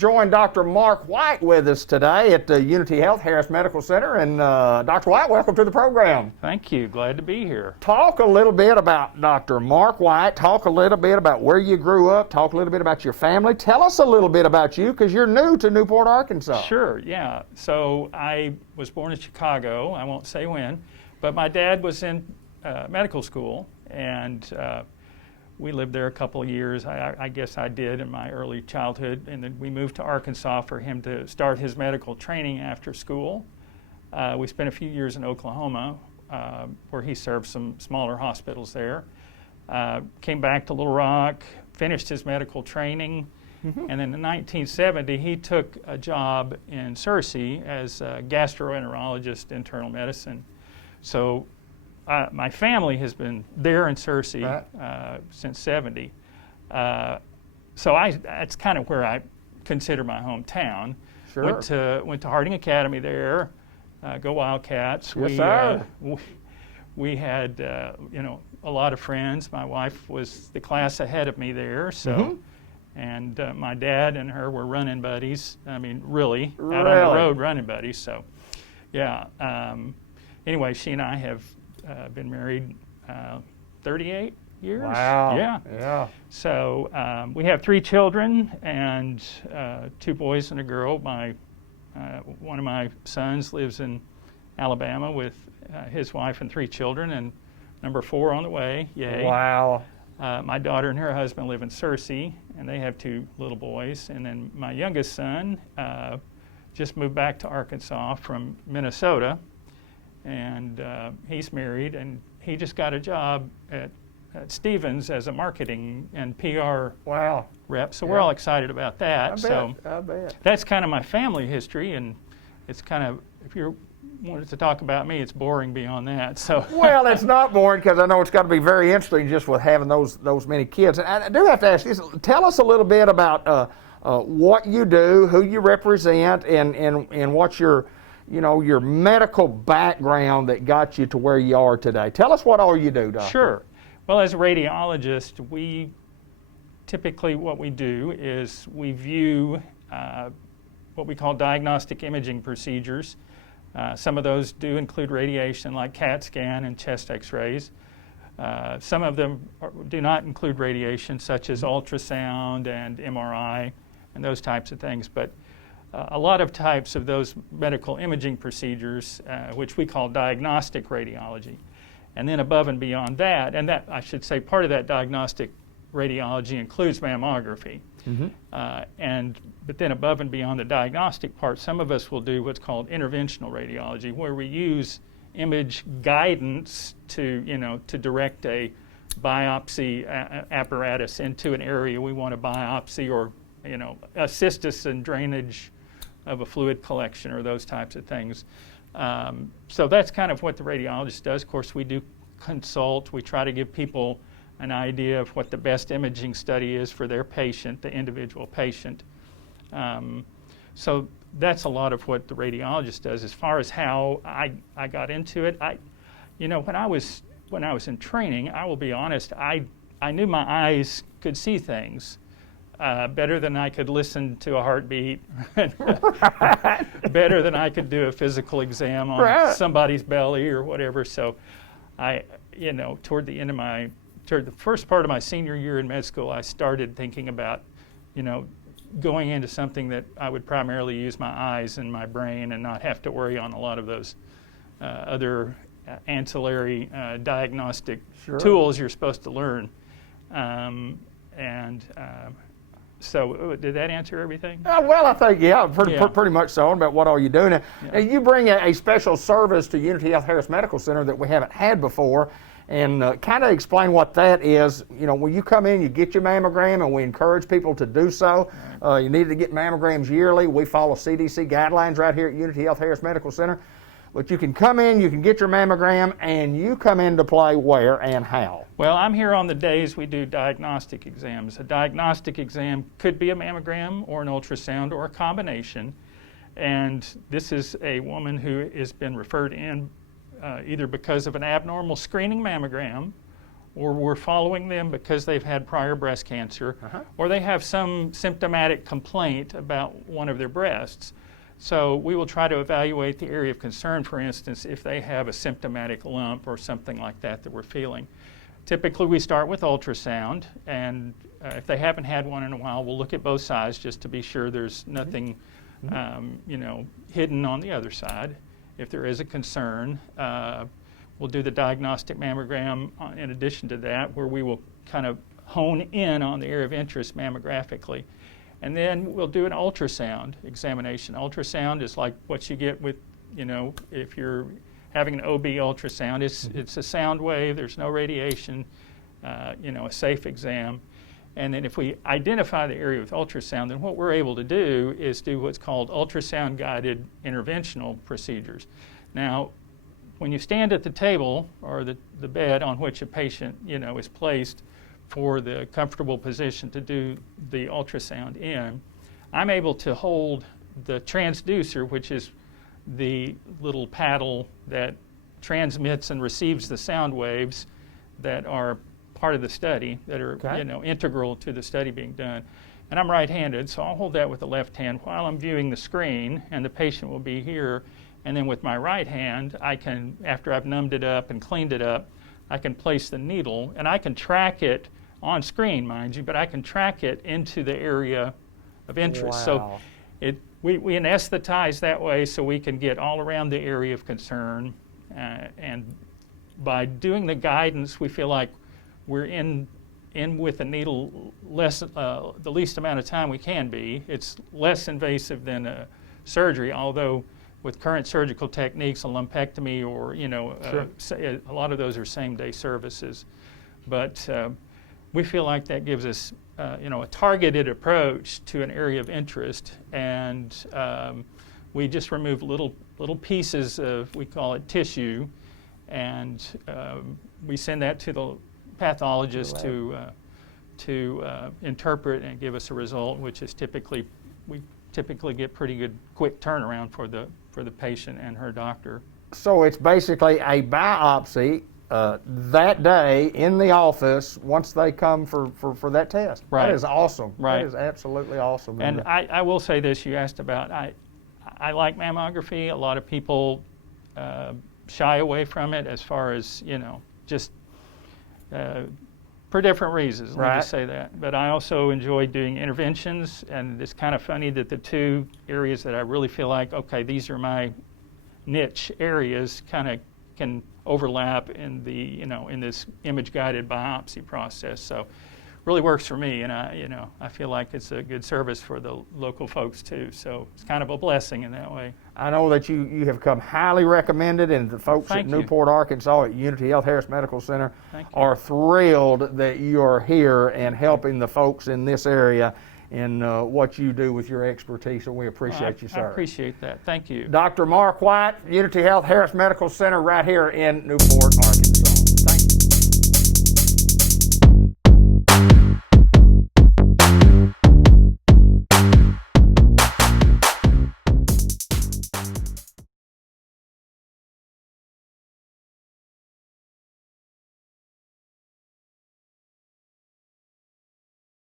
join Dr. Mark White with us today at the Unity Health Harris Medical Center. And Dr. White, welcome to the program. Thank you. Glad to be here. Talk a little bit about Dr. Mark White. Talk a little bit about where you grew up. Talk a little bit about your family. Tell us a little bit about you, because you're new to Newport, Arkansas. Sure, yeah. So I was born in Chicago. I won't say when. But my dad was in medical school, and we lived there a couple of years. I guess I did in my early childhood, and then we moved to Arkansas for him to start his medical training after school. We spent a few years in Oklahoma, where he served some smaller hospitals there. Came back to Little Rock, finished his medical training, and then in 1970 he took a job in Searcy as a gastroenterologist, internal medicine. So my family has been there in Searcy since '70. So that's kind of where I consider my hometown. Sure. Went to Harding Academy there. Go Wildcats. Yes, sir. We had a lot of friends. My wife was the class ahead of me there, so. And my dad and her were running buddies. I mean, really, out on the road running buddies. So, yeah. Anyway, she and I have been married 38 years. Wow. Yeah. So we have 3 children and 2 boys and a girl. One of my sons lives in Alabama with his wife and 3 children, and number 4 on the way. Yay. Wow. My daughter and her husband live in Searcy, and they have 2 little boys. And then my youngest son just moved back to Arkansas from Minnesota, and he's married, and he just got a job at Stevens as a marketing and PR rep. So we're all excited about that. I bet. That's kind of my family history, and it's kind of, if you wanted to talk about me, it's boring beyond that. So well, it's not boring, because I know it's got to be very interesting just with having those many kids. And I do have to ask you, tell us a little bit about what you do, who you represent, and what's your medical background that got you to where you are today. Tell us what all you do, Doctor. Sure. Well, as a radiologist, what we do is we view what we call diagnostic imaging procedures. Some of those do include radiation, like CAT scan and chest x-rays. Some of them do not include radiation, such as ultrasound and MRI and those types of things. But a lot of types of those medical imaging procedures, which we call diagnostic radiology. And then above and beyond that, and that, I should say, part of that diagnostic radiology includes mammography. But then above and beyond the diagnostic part, some of us will do what's called interventional radiology, where we use image guidance to direct a biopsy apparatus into an area we want to biopsy, or assist us in drainage of a fluid collection or those types of things. So that's kind of what the radiologist does. Of course, we do consult. We try to give people an idea of what the best imaging study is for their patient, the individual patient. So that's a lot of what the radiologist does. As far as how I got into it, when I was in training, I will be honest, I knew my eyes could see things better than I could listen to a heartbeat, better than I could do a physical exam on somebody's belly or whatever. So toward the first part of my senior year in med school, I started thinking about, going into something that I would primarily use my eyes and my brain and not have to worry on a lot of those other ancillary diagnostic tools you're supposed to learn. So did that answer everything? Well, I think, pretty much so, about what all you do. Now, you bring a special service to Unity Health Harris Medical Center that we haven't had before, and kind of explain what that is. When you come in, you get your mammogram, and we encourage people to do so. You need to get mammograms yearly. We follow CDC guidelines right here at Unity Health Harris Medical Center. But you can come in, you can get your mammogram, and you come into play where and how? Well, I'm here on the days we do diagnostic exams. A diagnostic exam could be a mammogram or an ultrasound or a combination. And this is a woman who has been referred in either because of an abnormal screening mammogram or we're following them because they've had prior breast cancer, or they have some symptomatic complaint about one of their breasts. So we will try to evaluate the area of concern, for instance, if they have a symptomatic lump or something like that that we're feeling. Typically, we start with ultrasound, and if they haven't had one in a while, we'll look at both sides just to be sure there's nothing, hidden on the other side. If there is a concern, we'll do the diagnostic mammogram in addition to that, where we will kind of hone in on the area of interest mammographically. And then we'll do an ultrasound examination. Ultrasound is like what you get with, if you're having an OB ultrasound. It's a sound wave, there's no radiation, a safe exam. And then if we identify the area with ultrasound, then what we're able to do is do what's called ultrasound-guided interventional procedures. Now, when you stand at the table or the bed on which a patient, is placed for the comfortable position to do the ultrasound in, I'm able to hold the transducer, which is the little paddle that transmits and receives the sound waves that are part of the study, that are integral to the study being done. And I'm right-handed, so I'll hold that with the left hand while I'm viewing the screen, and the patient will be here. And then with my right hand, I can, after I've numbed it up and cleaned it up, I can place the needle, and I can track it on screen, mind you, but I can track it into the area of interest. Wow. So we anesthetize that way so we can get all around the area of concern. And by doing the guidance, we feel like we're in with the needle the least amount of time we can be. It's less invasive than surgery, although with current surgical techniques, a lumpectomy or, a lot of those are same-day services. But we feel like that gives us, a targeted approach to an area of interest, and we just remove little pieces of, we call it tissue, and we send that to the pathologist to interpret and give us a result, which is we typically get pretty good quick turnaround for the patient and her doctor. So it's basically a biopsy that day in the office once they come for that test. Right. That is awesome. Right. That is absolutely awesome. And I will say this, you asked about, I like mammography. A lot of people shy away from it as far as, just for different reasons, let me just say that. But I also enjoy doing interventions, and it's kind of funny that the two areas that I really feel like, okay, these are my niche areas, kind of can overlap in the, in this image-guided biopsy process. So really works for me, and I feel like it's a good service for the local folks too. So it's kind of a blessing in that way. I know that you have come highly recommended, and the folks at Newport, Arkansas at Unity Health Harris Medical Center are thrilled that you are here and helping the folks in this area in what you do with your expertise, and we appreciate you, sir. I appreciate that. Thank you. Dr. Mark White, Unity Health Harris Medical Center right here in Newport, Arkansas.